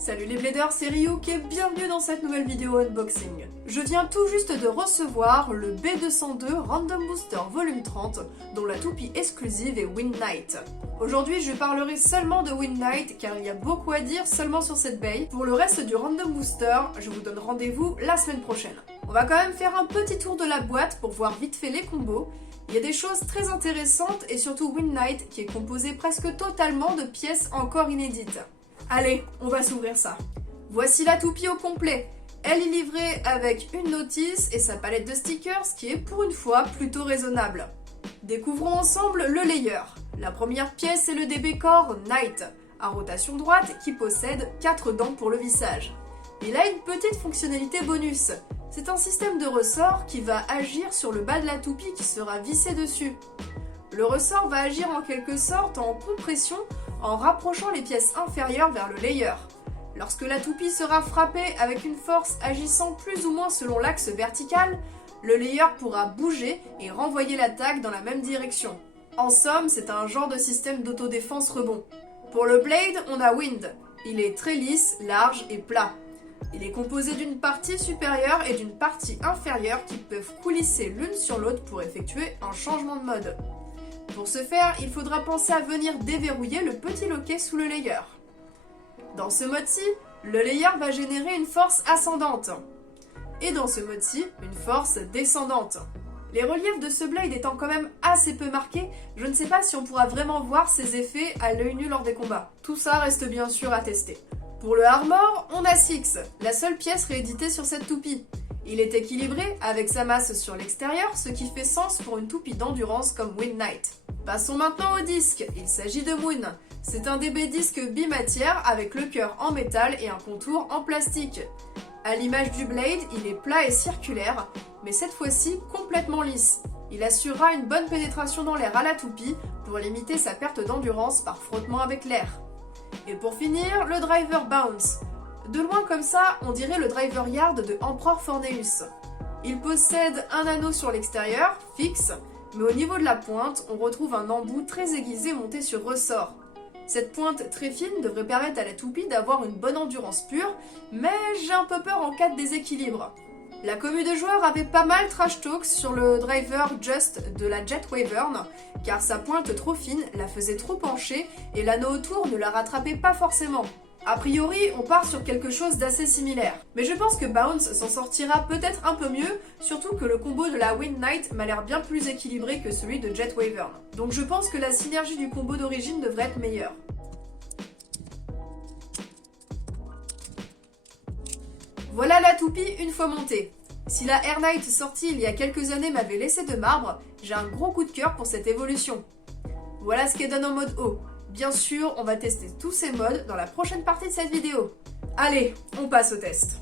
Salut les bladers, c'est Ryuk et bienvenue dans cette nouvelle vidéo unboxing. Je viens tout juste de recevoir le B202 Random Booster Volume 30, dont la toupie exclusive est Wind Knight. Aujourd'hui, je parlerai seulement de Wind Knight car il y a beaucoup à dire seulement sur cette bae. Pour le reste du Random Booster, je vous donne rendez-vous la semaine prochaine. On va quand même faire un petit tour de la boîte pour voir vite fait les combos. Il y a des choses très intéressantes et surtout Wind Knight qui est composé presque totalement de pièces encore inédites. Allez, on va s'ouvrir ça. Voici la toupie au complet. Elle est livrée avec une notice et sa palette de stickers qui est pour une fois plutôt raisonnable. Découvrons ensemble le layer. La première pièce est le DB Core Knight, à rotation droite qui possède 4 dents pour le vissage. Il a une petite fonctionnalité bonus. C'est un système de ressort qui va agir sur le bas de la toupie qui sera vissé dessus. Le ressort va agir en quelque sorte en compression en rapprochant les pièces inférieures vers le layer. Lorsque la toupie sera frappée avec une force agissant plus ou moins selon l'axe vertical, le layer pourra bouger et renvoyer l'attaque dans la même direction. En somme, c'est un genre de système d'autodéfense rebond. Pour le blade, on a Wind. Il est très lisse, large et plat. Il est composé d'une partie supérieure et d'une partie inférieure qui peuvent coulisser l'une sur l'autre pour effectuer un changement de mode. Pour ce faire, il faudra penser à venir déverrouiller le petit loquet sous le layer. Dans ce mode-ci, le layer va générer une force ascendante. Et dans ce mode-ci, une force descendante. Les reliefs de ce blade étant quand même assez peu marqués, je ne sais pas si on pourra vraiment voir ces effets à l'œil nu lors des combats. Tout ça reste bien sûr à tester. Pour le armor, on a Six, la seule pièce rééditée sur cette toupie. Il est équilibré avec sa masse sur l'extérieur, ce qui fait sens pour une toupie d'endurance comme Wind Knight. Passons maintenant au disque, il s'agit de Moon. C'est un DB disque bimatière avec le cœur en métal et un contour en plastique. À l'image du blade, il est plat et circulaire, mais cette fois-ci complètement lisse. Il assurera une bonne pénétration dans l'air à la toupie pour limiter sa perte d'endurance par frottement avec l'air. Et pour finir, le driver bounce. De loin comme ça, on dirait le driver yard de Emperor Forneus. Il possède un anneau sur l'extérieur, fixe, mais au niveau de la pointe, on retrouve un embout très aiguisé monté sur ressort. Cette pointe très fine devrait permettre à la toupie d'avoir une bonne endurance pure, mais j'ai un peu peur en cas de déséquilibre. La commu de joueurs avait pas mal trash talk sur le driver Just de la Jet Wyvern, car sa pointe trop fine la faisait trop pencher et l'anneau autour ne la rattrapait pas forcément. A priori, on part sur quelque chose d'assez similaire. Mais je pense que Bounce s'en sortira peut-être un peu mieux, surtout que le combo de la Wind Knight m'a l'air bien plus équilibré que celui de Jet Wyvern. Donc je pense que la synergie du combo d'origine devrait être meilleure. Voilà la toupie une fois montée. Si la Air Knight sortie il y a quelques années m'avait laissé de marbre, j'ai un gros coup de cœur pour cette évolution. Voilà ce qu'elle donne en mode haut. Bien sûr, on va tester tous ces modes dans la prochaine partie de cette vidéo. Allez, on passe au test.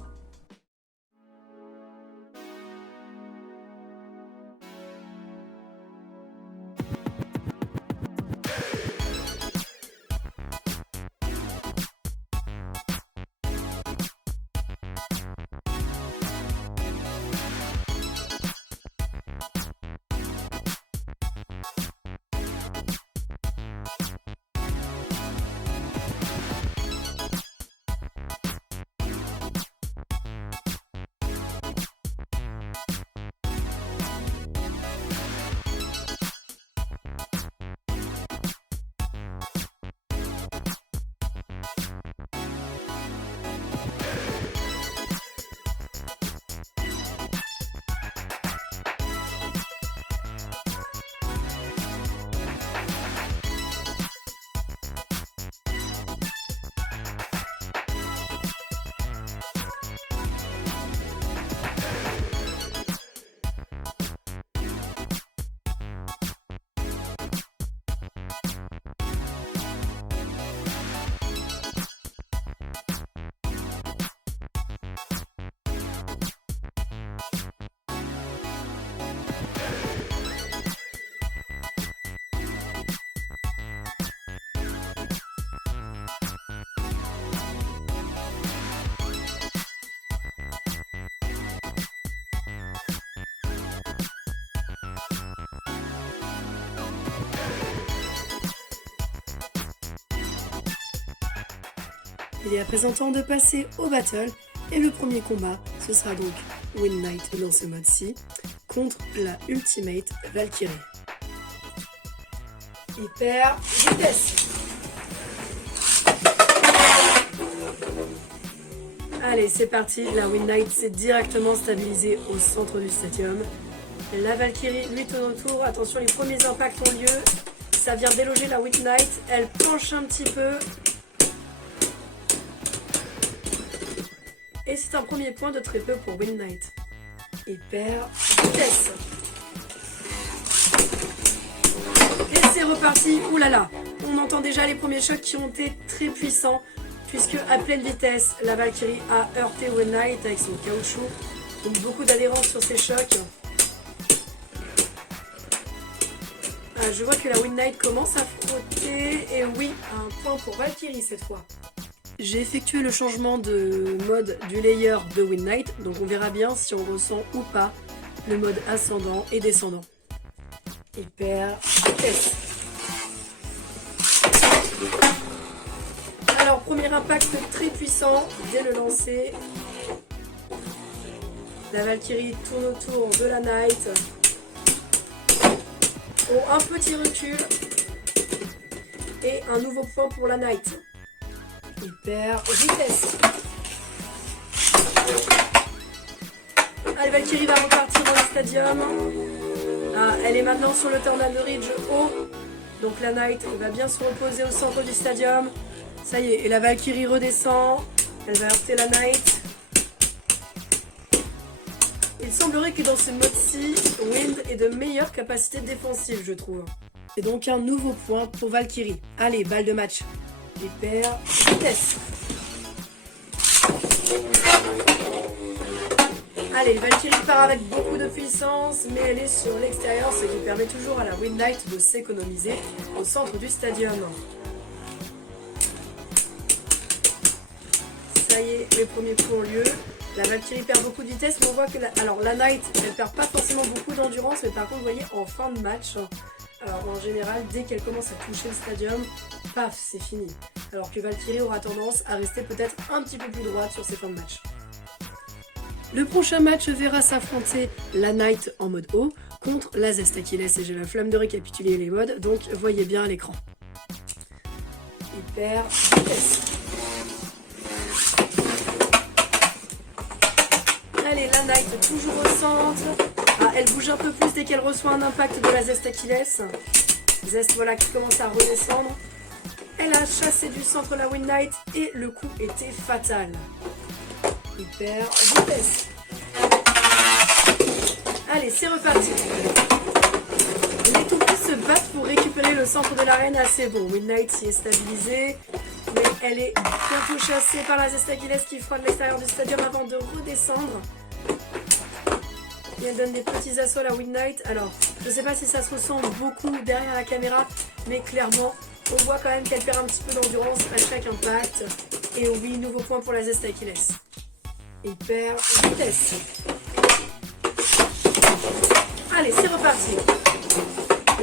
Il est à présent temps de passer au battle et le premier combat, ce sera donc Win Knight dans ce mode-ci contre la Ultimate Valkyrie. Hyper vitesse. Allez, c'est parti, la Win Knight s'est directement stabilisée au centre du stadium. La Valkyrie lui tourne autour, attention les premiers impacts ont lieu. Ça vient déloger la Win Knight, elle penche un petit peu. Et c'est un premier point de très peu pour Win Knight. Hyper vitesse. Et c'est reparti. Ouh là là, on entend déjà les premiers chocs qui ont été très puissants. Puisque à pleine vitesse, la Valkyrie a heurté Win Knight avec son caoutchouc. Donc beaucoup d'adhérence sur ces chocs. Ah, je vois que la Win Knight commence à frotter. Et oui, un point pour Valkyrie cette fois. J'ai effectué le changement de mode du layer de Win Knight, donc on verra bien si on ressent ou pas le mode ascendant et descendant. Hyper vitesse. Alors premier impact très puissant dès le lancer. La Valkyrie tourne autour de la Knight. Oh, un petit recul. Et un nouveau point pour la Knight. Hyper vitesse. Allez, Valkyrie va repartir dans le stadium. Ah, elle est maintenant sur le Tornado Ridge haut. Donc la Knight va bien se reposer au centre du stadium. Ça y est, et la Valkyrie redescend. Elle va heurter la Knight. Il semblerait que dans ce mode-ci, Wind ait de meilleures capacités défensives, je trouve. C'est donc un nouveau point pour Valkyrie. Allez, balle de match. Hyper vitesse. Allez, Valkyrie part avec beaucoup de puissance, mais elle est sur l'extérieur, ce qui permet toujours à la Win Knight de s'économiser au centre du stadium. Ça y est, les premiers coups ont lieu. La Valkyrie perd beaucoup de vitesse, mais on voit que la Knight, elle perd pas forcément beaucoup d'endurance, mais par contre, vous voyez, en fin de match, alors en général, dès qu'elle commence à toucher le stadium, paf, c'est fini. Alors que Valkyrie aura tendance à rester peut-être un petit peu plus droite sur ses fins de match. Le prochain match verra s'affronter la Knight en mode haut contre la Zest Achilles, et j'ai la flemme de récapituler les modes, donc voyez bien à l'écran. Hyper vitesse. Allez, la Knight toujours au centre. Ah, elle bouge un peu plus dès qu'elle reçoit un impact de la Zest Achilles. Zest, voilà, qui commence à redescendre. Elle a chassé du centre la Win Knight et le coup était fatal. Hyper vitesse. Allez, c'est reparti. Les toupies se battent pour récupérer le centre de l'arène assez bon. Win Knight s'y est stabilisée, mais elle est bientôt chassée par la Zest Achilles qui frotte l'extérieur du stadium avant de redescendre. Et elle donne des petits assauts à la Win Knight. Alors, je ne sais pas si ça se ressent beaucoup derrière la caméra, mais clairement, on voit quand même qu'elle perd un petit peu d'endurance à chaque impact. Et oui, nouveau point pour la Zest Achilles. Hyper vitesse. Allez, c'est reparti.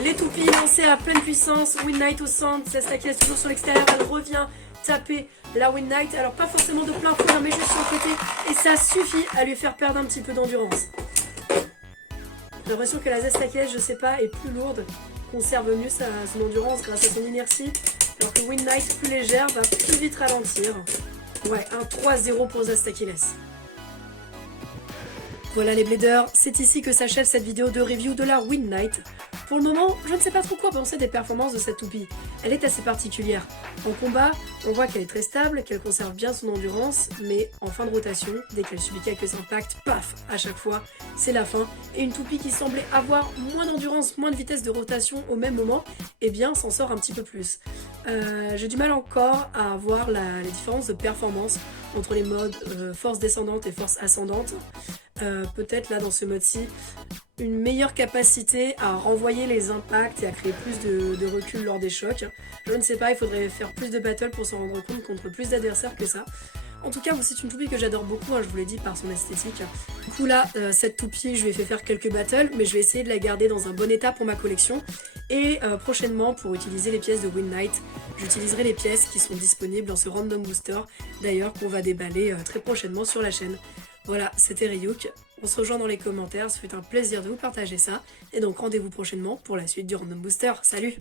Les toupies lancées à pleine puissance. Win Knight au centre. Zest Achilles toujours sur l'extérieur. Elle revient taper la Win Knight. Alors, pas forcément de plein fouet, mais juste sur le côté. Et ça suffit à lui faire perdre un petit peu d'endurance. J'ai l'impression que la Zest Achilles, je sais pas, est plus lourde, conserve mieux son endurance grâce à son inertie, alors que Win Knight, plus légère, va plus vite ralentir. Ouais, un 3-0 pour Zest Achilles. Voilà les bladers, c'est ici que s'achève cette vidéo de review de la Win Knight. Pour le moment, je ne sais pas trop quoi penser des performances de cette toupie. Elle est assez particulière. En combat, on voit qu'elle est très stable, qu'elle conserve bien son endurance, mais en fin de rotation, dès qu'elle subit quelques impacts, paf, à chaque fois, c'est la fin. Et une toupie qui semblait avoir moins d'endurance, moins de vitesse de rotation au même moment, eh bien, s'en sort un petit peu plus. J'ai du mal encore à voir les différences de performance entre les modes force descendante et force ascendante. Peut-être là dans ce mode-ci une meilleure capacité à renvoyer les impacts et à créer plus de recul lors des chocs. Je ne sais pas, il faudrait faire plus de battles pour s'en rendre compte contre plus d'adversaires que ça. En tout cas, c'est une toupie que j'adore beaucoup, hein, je vous l'ai dit, par son esthétique. Du coup là, cette toupie, je lui ai fait faire quelques battles, mais je vais essayer de la garder dans un bon état pour ma collection. Et prochainement, pour utiliser les pièces de Win Knight, j'utiliserai les pièces qui sont disponibles dans ce Random Booster, d'ailleurs qu'on va déballer très prochainement sur la chaîne. Voilà, c'était Ryuk. On se rejoint dans les commentaires, ça fait un plaisir de vous partager ça. Et donc rendez-vous prochainement pour la suite du Random Booster. Salut!